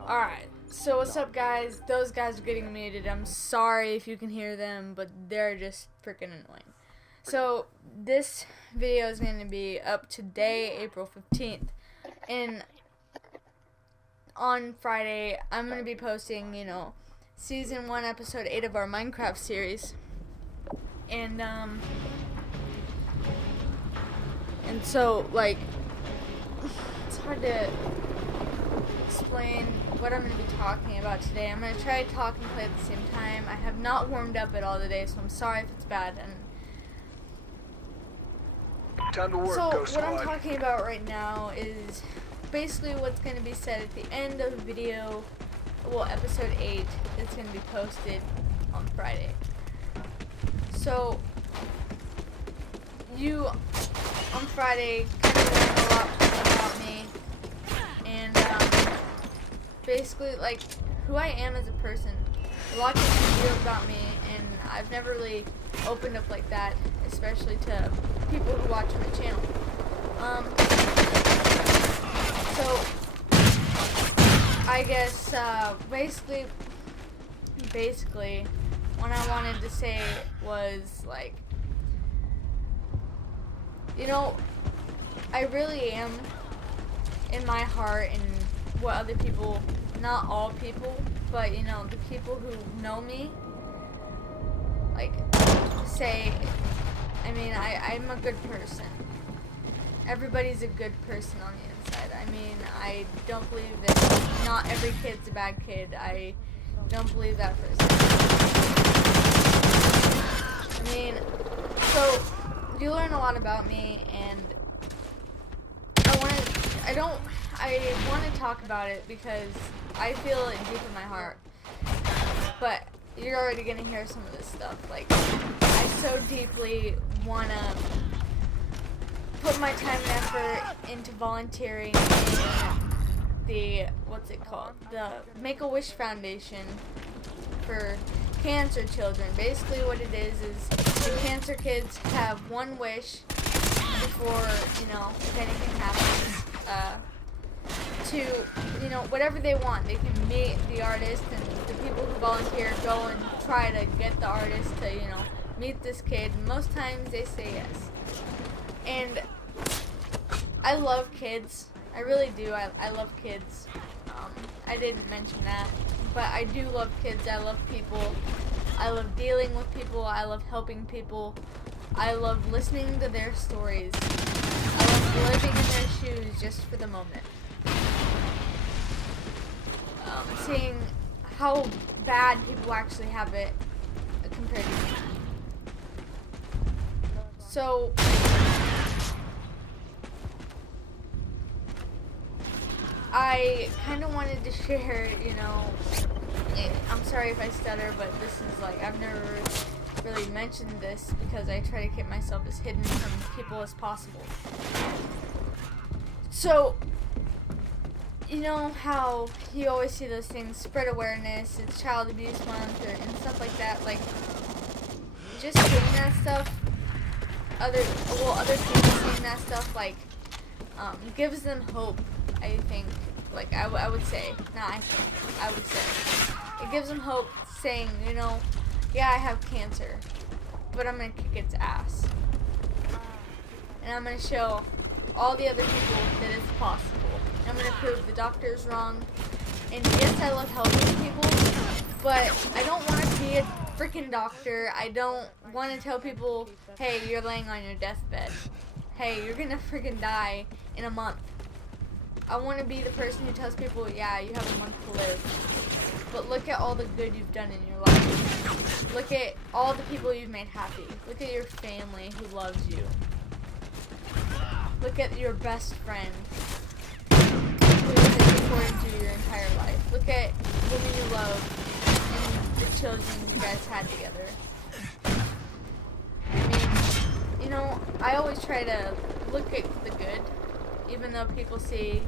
Alright, so what's up guys? Those guys are getting muted. I'm sorry if you can hear them, but they're just freaking annoying. So this video is going to be up today, April 15th. And on Friday, I'm going to be posting, Season 1, Episode 8 of our Minecraft series. And so, like, it's hard to explain what I'm going to be talking about today. I'm going to try to talk and play at the same time. I have not warmed up at all today, so I'm sorry if it's bad. And time to work, so Ghost what Squad. I'm talking about right now is basically what's going to be said at the end of the video. Well, episode 8 is going to be posted on Friday. So you on Friday kind of learned a lot about me, and basically, like, who I am as a person. A lot of people feel about me, and I've never really opened up like that, especially to people who watch my channel. So I guess basically what I wanted to say was, like, I really am, in my heart, and what other people, not all people, but the people who know me, like, say, I'm a good person. Everybody's a good person on the inside. I don't believe that not every kid's a bad kid. I don't believe that for a second. So you learn a lot about me, and I want to talk about it because I feel it deep in my heart. But you're already gonna hear some of this stuff. Like, I so deeply wanna put my time and effort into volunteering in the the Make-A-Wish Foundation for cancer children. Basically, what it is the cancer kids have one wish before, if anything happens, to, whatever they want. They can meet the artist, and the people who volunteer go and try to get the artist to, meet this kid. And most times they say yes. And I love kids. I really do. I love kids. I didn't mention that, but I do love kids. I love people. I love dealing with people. I love helping people. I love listening to their stories. I love living in their shoes just for the moment. Seeing how bad people actually have it compared to me. So I kind of wanted to share, I'm sorry if I stutter, but this is, like, I've never really mentioned this because I try to keep myself as hidden from people as possible. So, you know how you always see those things, spread awareness, it's Child Abuse Month, and stuff like that. Like, just seeing that stuff, other people seeing that stuff, like, gives them hope, I think. Like, I would say, not I think, I would say. It gives them hope, saying, yeah, I have cancer, but I'm going to kick its ass. And I'm going to show all the other people that it's possible. And I'm going to prove the doctor's wrong. And yes, I love helping people, but I don't want to be a freaking doctor. I don't want to tell people, hey, you're laying on your deathbed. Hey, you're going to freaking die in a month. I want to be the person who tells people, yeah, you have a month to live. But look at all the good you've done in your life. Look at all the people you've made happy. Look at your family who loves you. Look at your best friend who has supported you your entire life. Look at the women you love and the children you guys had together. I always try to look at the good, even though people see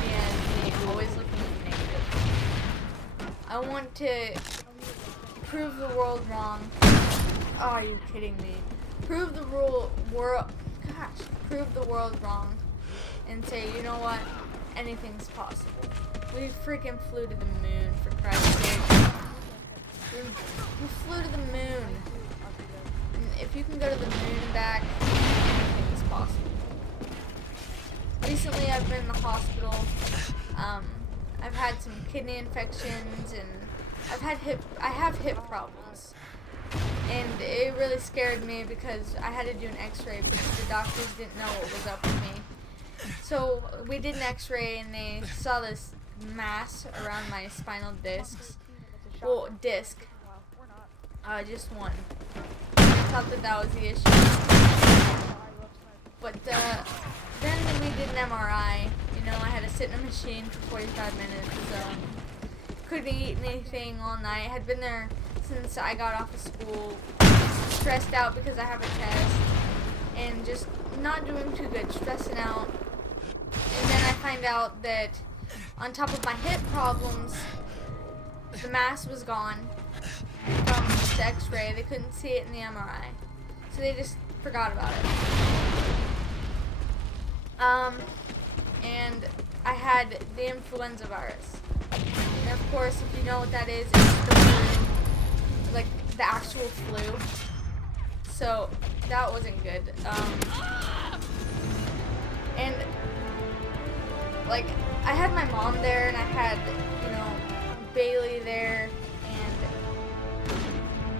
me as me always looking at the negative. I want to prove the world wrong. Oh, are you kidding me? Prove the world wrong, and say, you know what? Anything's possible. We freaking flew to the moon, for Christ's sake. We flew to the moon. And if you can go to the moon and back, anything is possible. Recently, I've been in the hospital. I've had some kidney infections, and I have hip problems. And it really scared me because I had to do an x-ray because the doctors didn't know what was up with me. So we did an x-ray and they saw this mass around my spinal discs. Well, disc. Just one. I thought that was the issue. But then we did an MRI. You know, I had to sit in a machine for 45 minutes. Couldn't eat anything all night. Had been there since I got off of school. Stressed out because I have a test. And just not doing too good. Stressing out. And then I find out that on top of my hip problems, the mass was gone from the x-ray. They couldn't see it in the MRI. So they just forgot about it. And I had the influenza virus. And of course, if you know what that is, it's the flu. Like, the actual flu. So, that wasn't good. And, like, I had my mom there, and I had, you know, Bailey there, and,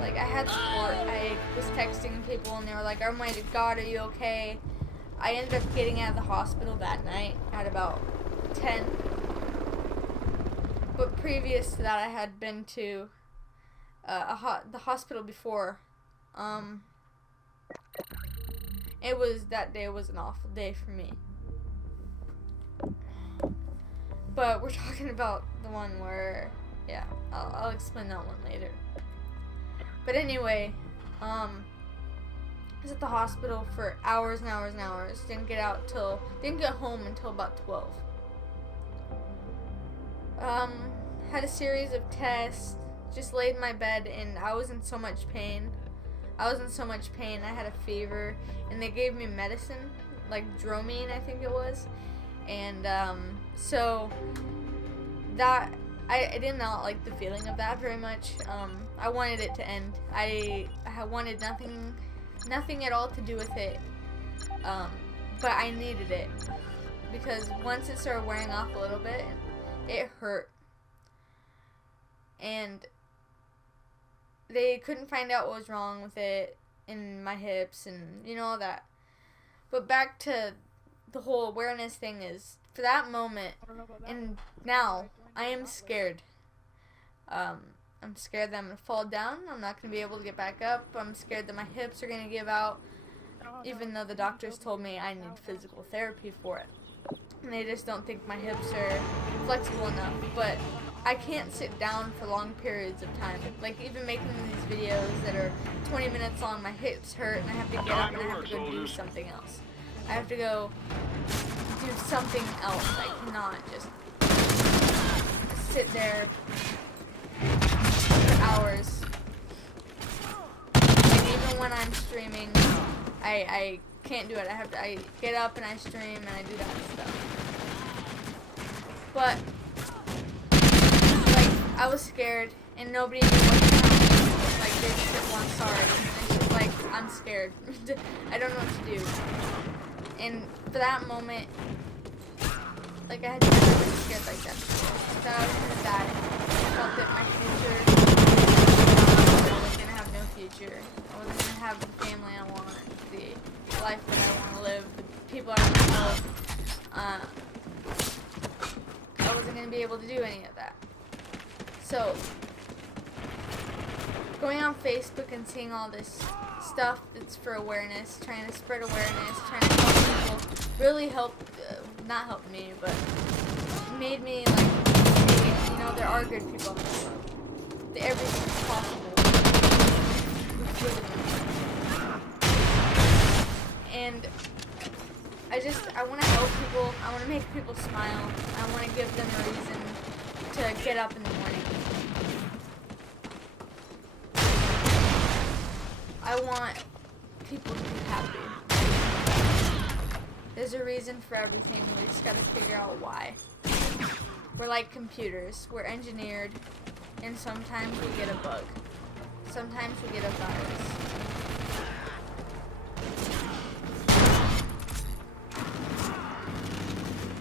like, I had support. I was texting people, and they were like, oh my God, are you okay? I ended up getting out of the hospital that night at about 10. But previous to that, I had been to the hospital before. That day was an awful day for me. But we're talking about the one where, yeah, I'll explain that one later. But anyway, I was at the hospital for hours and hours and hours. Didn't get home until about 12. Had a series of tests. Just laid in my bed, and I was in so much pain. I had a fever, and they gave me medicine, like Dramamine, I think it was. And so that I did not like the feeling of that very much. I wanted it to end. I wanted nothing at all to do with it. But I needed it because once it started wearing off a little bit, it hurt. And they couldn't find out what was wrong with it in my hips and, you know, all that. But back to the whole awareness thing is, for that moment, and now, I am scared. I'm scared that I'm going to fall down. I'm not going to be able to get back up. I'm scared that my hips are going to give out, even though the doctors told me I need physical therapy for it. And they just don't think my hips are flexible enough. But I can't sit down for long periods of time. Like, even making these videos that are 20 minutes long, my hips hurt, and I have to get up and I have to go do something else. I have to go do something else. I cannot just sit there for hours. And even when I'm streaming, I can't do it. I get up and I stream and I do that stuff. But I was scared, and nobody knew what to tell me. Like, they just said, well, I'm sorry. And it's just like, I'm scared. I don't know what to do. And for that moment, like, I had never been scared like that before. I thought I was going to die. I felt that my future, I was going to have no future. I wasn't going to have the family I want, the life that I want to live, the people I want to love. I wasn't going to be able to do any of that. So, going on Facebook and seeing all this stuff that's for awareness, trying to spread awareness, trying to help people, really helped, not helped me, but made me, like, you know, there are good people in this world. Everything is possible with good in it. And I want to help people, I want to make people smile, I want to give them a reason to get up in the morning. I want people to be happy. There's a reason for everything. We just gotta figure out why. We're like computers. We're engineered, and sometimes we get a bug. Sometimes we get a virus.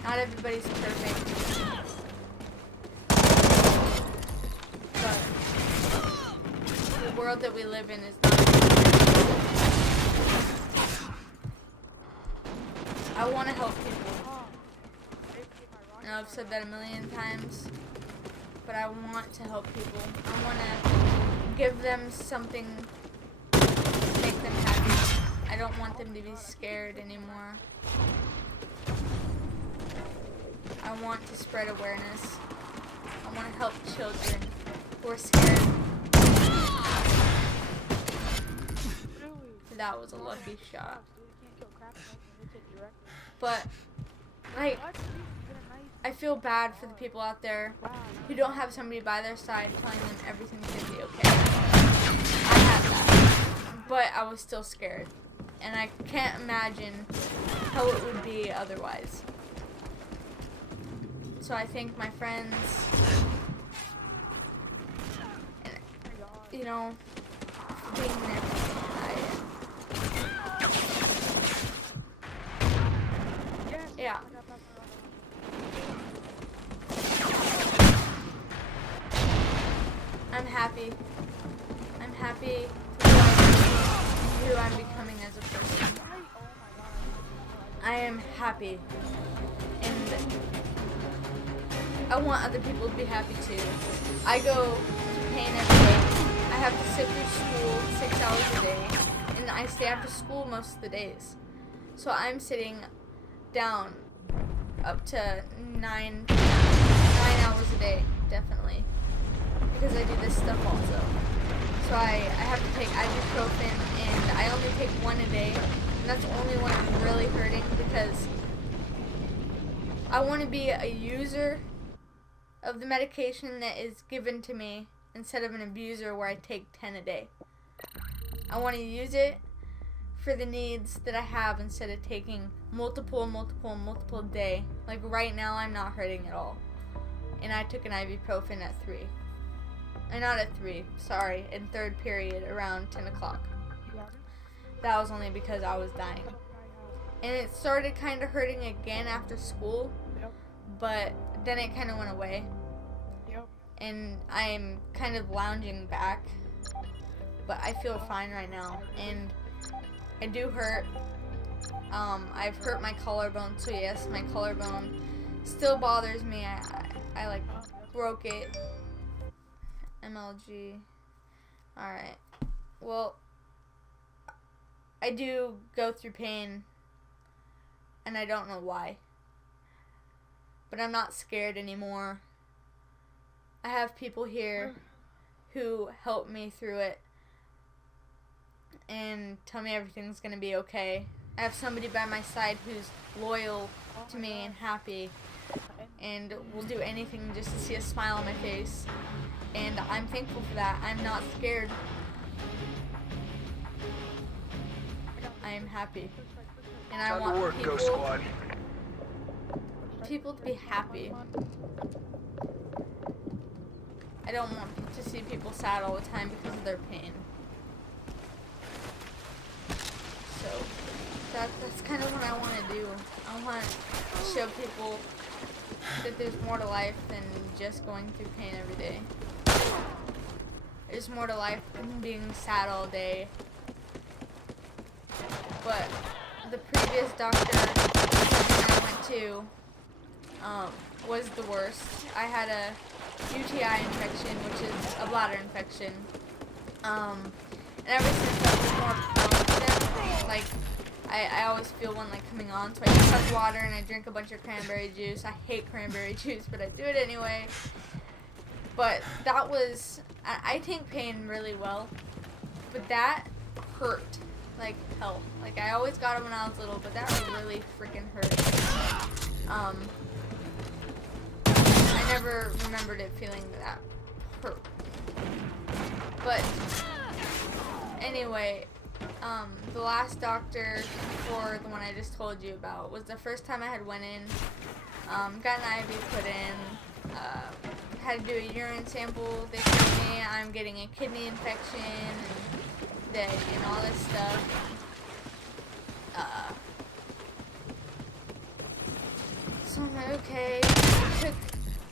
Not everybody's perfect. But the world that we live in is not. I want to help people. I know I've said that a million times, but I want to help people. I want to give them something to make them happy. I don't want them to be scared anymore. I want to spread awareness. I want to help children who are scared. That was a lucky shot. But, like, I feel bad for the people out there who don't have somebody by their side telling them everything's going to be okay. I had that, but I was still scared. And I can't imagine how it would be otherwise. So I thank my friends, and, you know, for being there for me. Yeah. I'm happy. I'm happy for who I'm becoming as a person. I am happy. And I want other people to be happy too. I go to pain every day. I have to sit through school 6 hours a day. And I stay after school most of the days. So I'm sitting down up to 9 hours a day, definitely, because I do this stuff also. So I have to take ibuprofen, and I only take one a day, and that's only when I'm really hurting, because I want to be a user of the medication that is given to me instead of an abuser where I take 10 a day. I want to use it for the needs that I have instead of taking multiple a day. Like right now, I'm not hurting at all. And I took an ibuprofen at 3. Not at 3, sorry, in third period around 10 o'clock. That was only because I was dying. And it started kind of hurting again after school, but then it kind of went away. And I'm kind of lounging back, but I feel fine right now. And I do hurt. I've hurt my collarbone, so yes, my collarbone still bothers me. I like broke it. MLG. Alright. Well, I do go through pain, and I don't know why. But I'm not scared anymore. I have people here who help me through it and tell me everything's gonna be okay. I have somebody by my side who's loyal to me and happy and will do anything just to see a smile on my face. And I'm thankful for that. I'm not scared. I am happy. And I want people to be happy. I don't want to see people sad all the time because of their pain. So that's kind of what I want to do. I want to show people that there's more to life than just going through pain every day. There's more to life than being sad all day. But the previous doctor that I went to was the worst. I had a UTI infection, which is a bladder infection. And ever since I was more prone to them, like, I always feel one like coming on, so I just have water and I drink a bunch of cranberry juice. I hate cranberry juice, but I do it anyway. But that was, I take pain really well, but that hurt like hell. Like, I always got it when I was little, but that really freaking hurt. I never remembered it feeling that hurt. But anyway, the last doctor for the one I just told you about was the first time I had went in, got an IV put in, Had to do a urine sample. They told me I'm getting a kidney infection and all this stuff. So I'm like, okay. It took,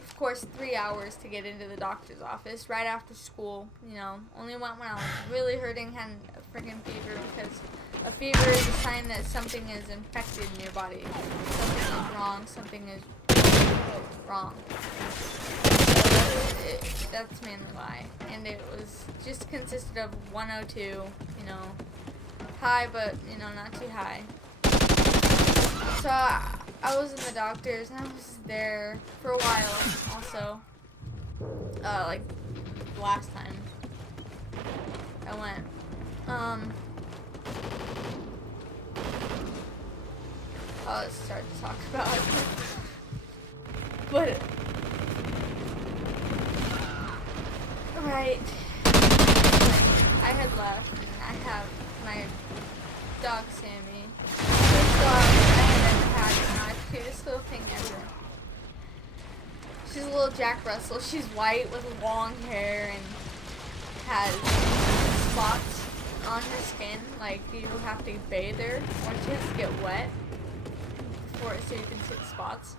of course, 3 hours to get into the doctor's office right after school. You know, only went when I was really hurting, had a freaking fever, because a fever is a sign that something is infected in your body. Something is wrong. Something is wrong. So that's mainly why. And it was just consisted of 102. You know, high, but you know, not too high. So I was in the doctor's and I was there for a while also. Like last time I went. I'll start to talk about it. But right, I had left and I have my dog Sammy. This dog I had ever had, and the cutest little thing ever. She's a little Jack Russell. She's white with long hair and has spots on her skin. Like, you have to bathe her or she has to get wet before so you can see the spots.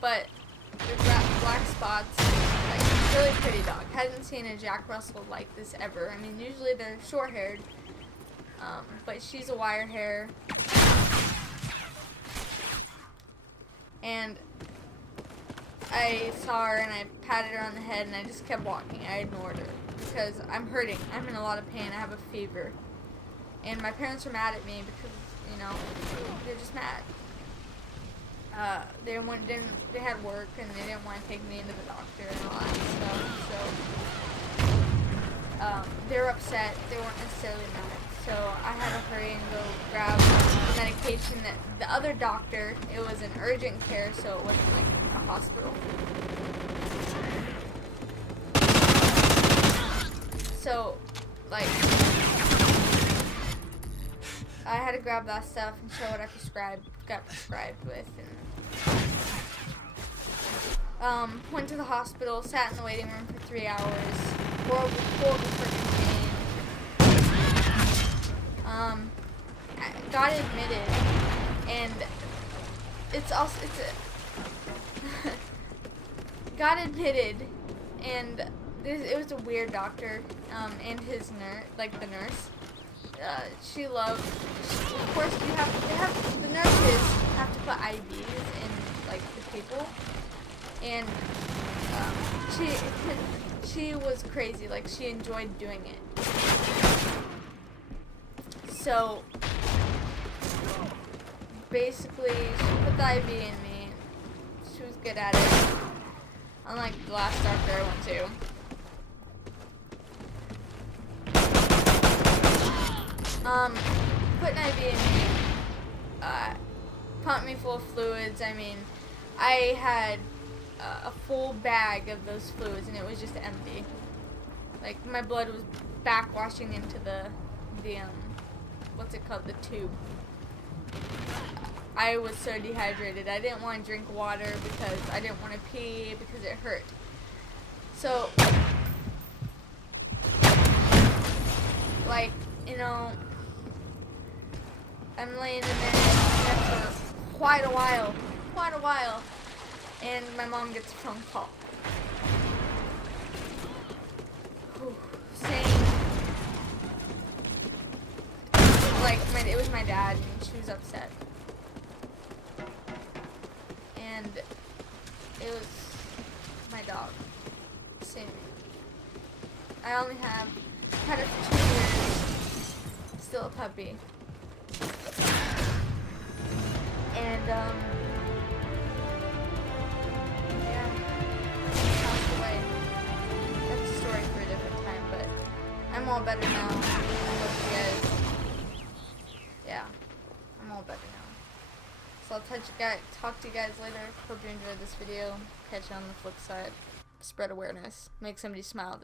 But the black spots, like, really pretty dog. Hasn't seen a Jack Russell like this ever. I mean, usually they're short-haired, but she's a wire hair. And I saw her and I patted her on the head and I just kept walking. I ignored her because I'm hurting. I'm in a lot of pain. I have a fever. And my parents were mad at me because, you know, they're just mad. They had work and they didn't want to take me into the doctor and all that stuff. So they were upset. They weren't necessarily mad. So I had to hurry and go grab medication that the other doctor, it was an urgent care, so it wasn't like a hospital. So, like, I had to grab that stuff and show what I got prescribed with, and went to the hospital, sat in the waiting room for 3 hours, horrible freaking pain. Got admitted, and got admitted, and it was a weird doctor, and his nurse, like the nurse, of course the nurses have to put IVs in, like, the people, and, she was crazy, like, she enjoyed doing it. So, basically, she put the IV in me. She was good at it. Unlike the last doctor I went to. Put an IV in me. Pumped me full of fluids. I mean, I had a full bag of those fluids and it was just empty. Like, my blood was backwashing into the what's it called? The tube. I was so dehydrated. I didn't want to drink water because I didn't want to pee because it hurt. So, like, you know, I'm laying in there for quite a while, and my mom gets a phone call. Saying, like, it was my dad, and she was upset. And it was my dog, Sammy. I only had it for 2 years, still a puppy. And, yeah, he passed away. That's a story for a different time, but I'm all better now. I hope you guys, yeah, I'm all better now. So I'll talk to you guys later. Hope you enjoyed this video. Catch you on the flip side. Spread awareness. Make somebody smile.